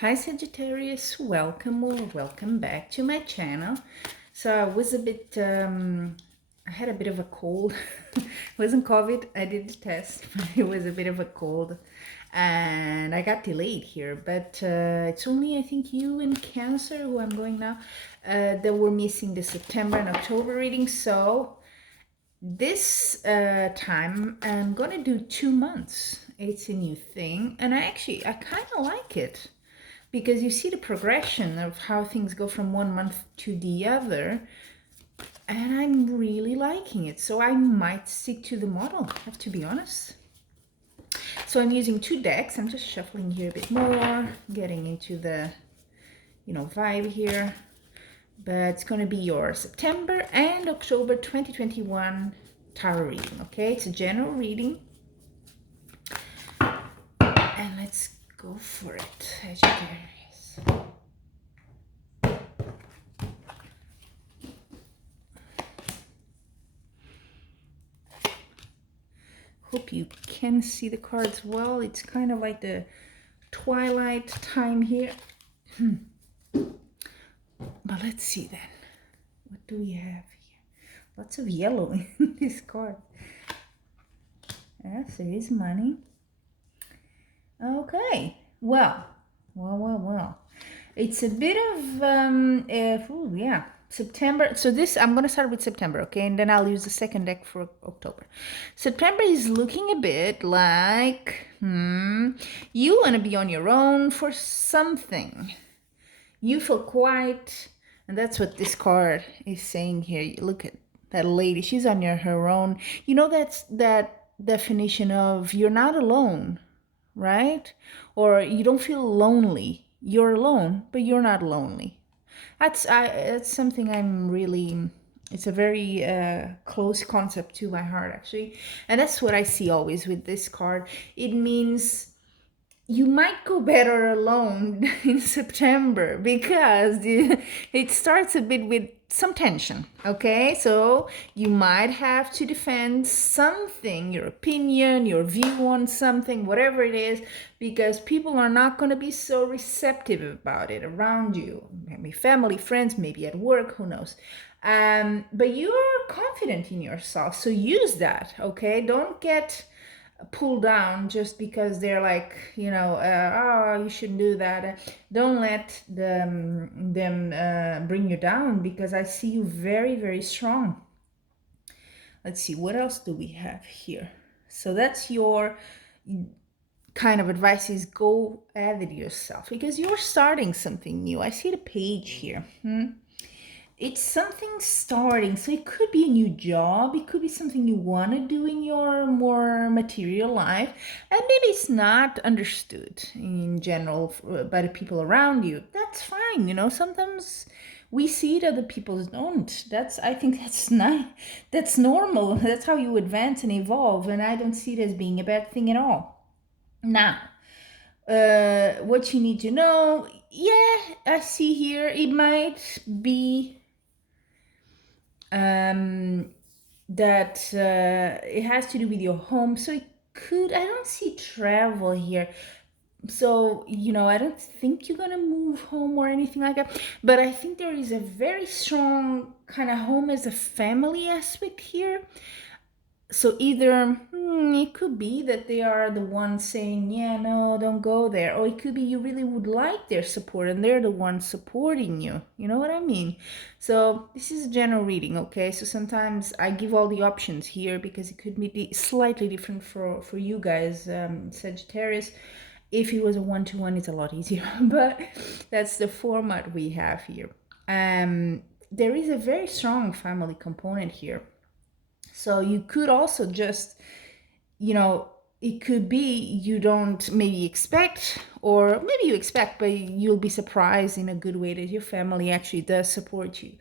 Hi Sagittarius, welcome or welcome back to my channel. So I was a bit, I had a bit of a cold. It wasn't COVID, I did the test, but it was a bit of a cold. And I got delayed here, but it's only, I think, you and Cancer, who I'm going now, that were missing the September and October reading. So this time I'm gonna do 2 months. It's a new thing, and I kind of like it because you see the progression of how things go from 1 month to the other, and I'm really liking it. So I might stick to the model, I have to be honest. So I'm using 2 decks. I'm just shuffling here a bit more, getting into the vibe here. But it's going to be your September and October 2021 tarot reading. Okay, it's a general reading, and let's go for it, Sagittarius. Hope you can see the cards well. It's kind of like the twilight time here. But let's see then. What do we have here? Lots of yellow in this card. Yes, there is money. Okay. Well. It's a bit of, yeah, September. So this, I'm going to start with September, okay? And then I'll use the second deck for October. September is looking a bit like, you want to be on your own for something. You feel quiet, and that's what this card is saying here. You look at that lady. She's on her own. You know, that's that definition of you're not alone, right? Or you don't feel lonely. You're alone, but you're not lonely. That's something I'm really. It's a very close concept to my heart, actually, and that's what I see always with this card. It means you might go better alone in September because it starts a bit with some tension, okay? So you might have to defend something, your opinion, your view on something, whatever it is, because people are not going to be so receptive about it around you. Maybe family, friends, maybe at work, who knows? But you're confident in yourself, so use that, okay? Don't get pull down just because they're like, oh, you shouldn't do that. Don't let them bring you down, because I see you very, very strong. Let's see, what else do we have here? So that's your kind of advice, is go at it yourself, because you're starting something new. I see the page here. It's something starting, so it could be a new job, it could be something you want to do in your more material life, and maybe it's not understood in general by the people around you. That's fine. Sometimes we see it, other people don't. I think that's not, that's normal. That's how you advance and evolve, and I don't see it as being a bad thing at all. Now, what you need to know, yeah, I see here, it might be that it has to do with your home. So it could, I don't see travel here. So, I don't think you're gonna move home or anything like that. But I think there is a very strong kind of home as a family aspect here. So either it could be that they are the ones saying, yeah, no, don't go there, or it could be you really would like their support and they're the ones supporting you. You know what I mean? So this is a general reading, okay? So sometimes I give all the options here because it could be slightly different for you guys, Sagittarius. If it was a one-to-one, it's a lot easier, but that's the format we have here. There is a very strong family component here. So you could also just, it could be you don't maybe expect, or maybe you expect, but you'll be surprised in a good way that your family actually does support you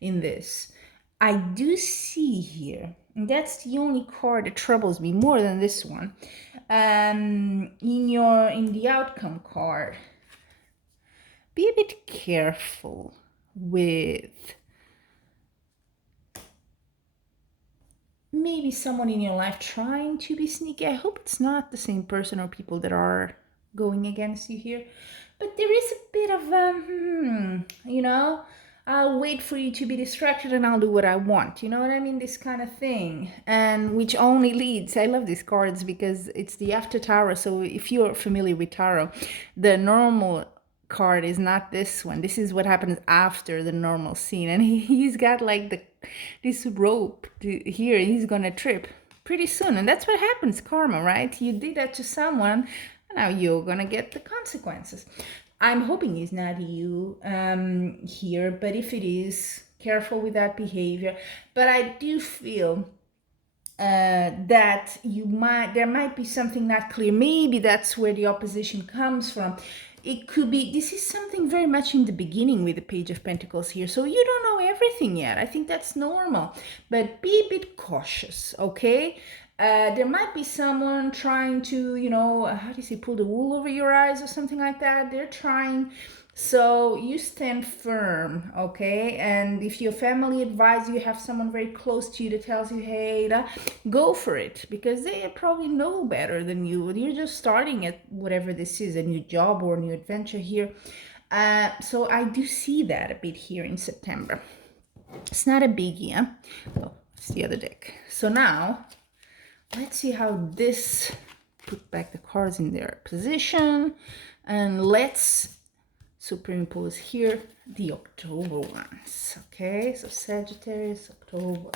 in this. I do see here, and that's the only card that troubles me more than this one, in the outcome card. Be a bit careful with maybe someone in your life trying to be sneaky. I hope it's not the same person or people that are going against you here. But there is a bit of, I'll wait for you to be distracted and I'll do what I want. You know what I mean? This kind of thing. And which only leads, I love these cards because it's the after tarot. So if you're familiar with tarot, the normal card is not this one. This is what happens after the normal scene. And he's got like this rope here. He's going to trip pretty soon. And that's what happens, karma, right? You did that to someone. Now you're going to get the consequences. I'm hoping it's not you here, but if it is, careful with that behavior. But I do feel that there might be something not clear. Maybe that's where the opposition comes from. It could be, this is something very much in the beginning with the Page of Pentacles here. So you don't know everything yet. I think that's normal, but be a bit cautious, okay? There might be someone trying to, how do you say, pull the wool over your eyes or something like that. They're trying. So you stand firm, okay? And if your family advises you, have someone very close to you that tells you, hey, go for it, because they probably know better than you. You're just starting at whatever this is, a new job or a new adventure here. So I do see that a bit here in September. It's not a biggie, huh? Oh, it's the other deck. So now, let's see how this, put back the cards in their position, and let's superimpose here the October ones. Okay, so Sagittarius, October.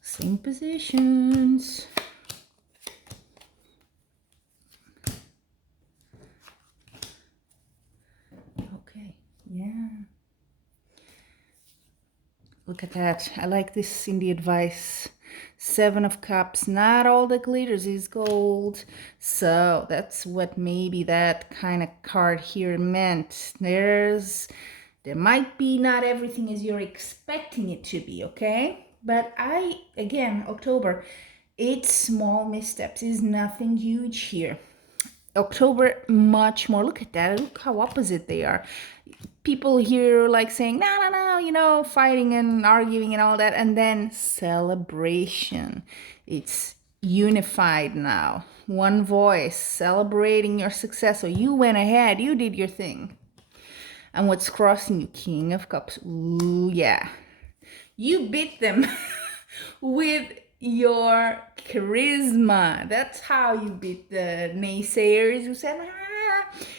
Same positions. Okay, yeah. Look at that. I like this in the advice. 7 of Cups. Not all that glitters is gold. So that's what maybe that kind of card here meant. There might be not everything as you're expecting it to be, okay? But again, October, it's small missteps. It's nothing huge here. October, much more. Look at that. Look how opposite they are. People here like saying, no, fighting and arguing and all that. And then celebration. It's unified now. One voice, celebrating your success. So you went ahead. You did your thing. And what's crossing you? King of Cups. Ooh, yeah. You beat them with your charisma. That's how you beat the naysayers who said,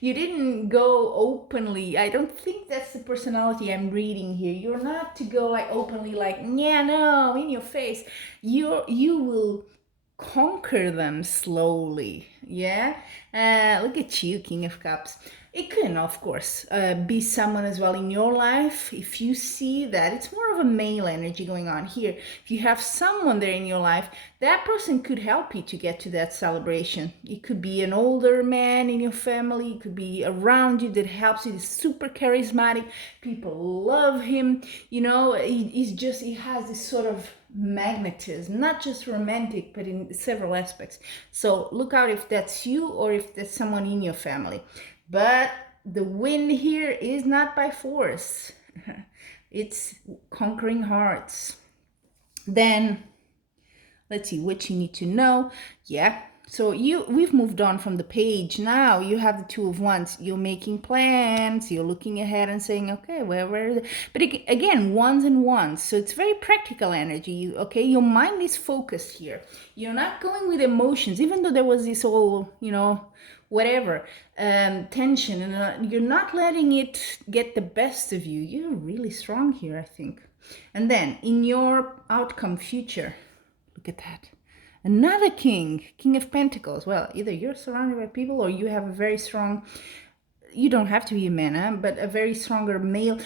you didn't go openly. I don't think that's the personality I'm reading here. You're not to go like openly, like, yeah, no, in your face. You will conquer them slowly. Yeah. Look at you, King of Cups. It can, of course, be someone as well in your life. If you see that, it's more of a male energy going on here. If you have someone there in your life, that person could help you to get to that celebration. It could be an older man in your family. It could be around you that helps you. He's super charismatic. People love him. He has this sort of magnetism, not just romantic, but in several aspects. So look out if that's you or if there's someone in your family. But the win here is not by force. It's conquering hearts. Then let's see what you need to know. Yeah. So we've moved on from the page. Now you have the Two of Wands. You're making plans. You're looking ahead and saying, okay, where is it? But again, wands and wands. So it's very practical energy. Okay, your mind is focused here. You're not going with emotions, even though there was this whole, whatever, tension. And you're not letting it get the best of you. You're really strong here, I think. And then in your outcome future, look at that. Another king of pentacles. Well, either you're surrounded by people or you have a very strong, you don't have to be a man, but a very stronger male.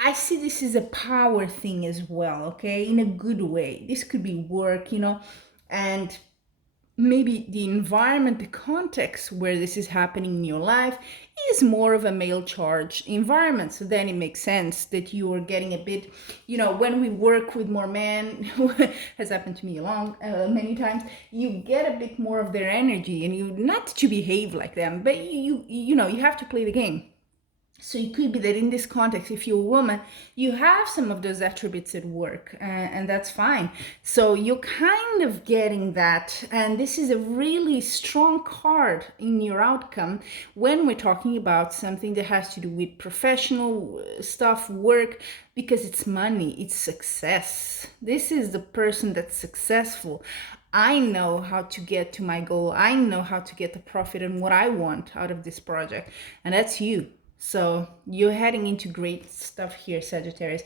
I see this as a power thing as well, okay, in a good way. This could be work, and maybe the environment, the context where this is happening in your life is more of a male charged environment. So then it makes sense that you are getting a bit, when we work with more men, has happened to me many times, you get a bit more of their energy, and you, not to behave like them, but you have to play the game. So it could be that in this context, if you're a woman, you have some of those attributes at work, and that's fine. So you're kind of getting that. And this is a really strong card in your outcome when we're talking about something that has to do with professional stuff, work, because it's money, it's success. This is the person that's successful. I know how to get to my goal. I know how to get the profit and what I want out of this project. And that's you. So you're heading into great stuff here, Sagittarius.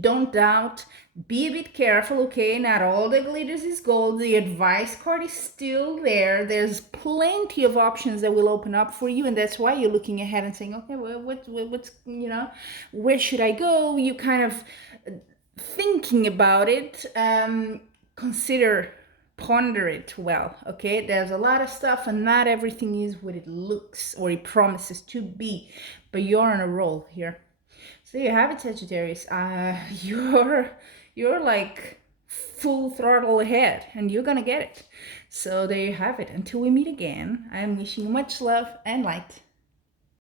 Don't doubt. Be a bit careful, okay? Not all that glitters is gold. The advice card is still there. There's plenty of options that will open up for you, and that's why you're looking ahead and saying, okay, well, what's, where should I go? You kind of thinking about it. Ponder it well, okay? There's a lot of stuff, and not everything is what it looks or it promises to be, but you're on a roll here. So you have it, Sagittarius. You're like full throttle ahead, and you're gonna get it. So there you have it. Until we meet again, I am wishing you much love and light.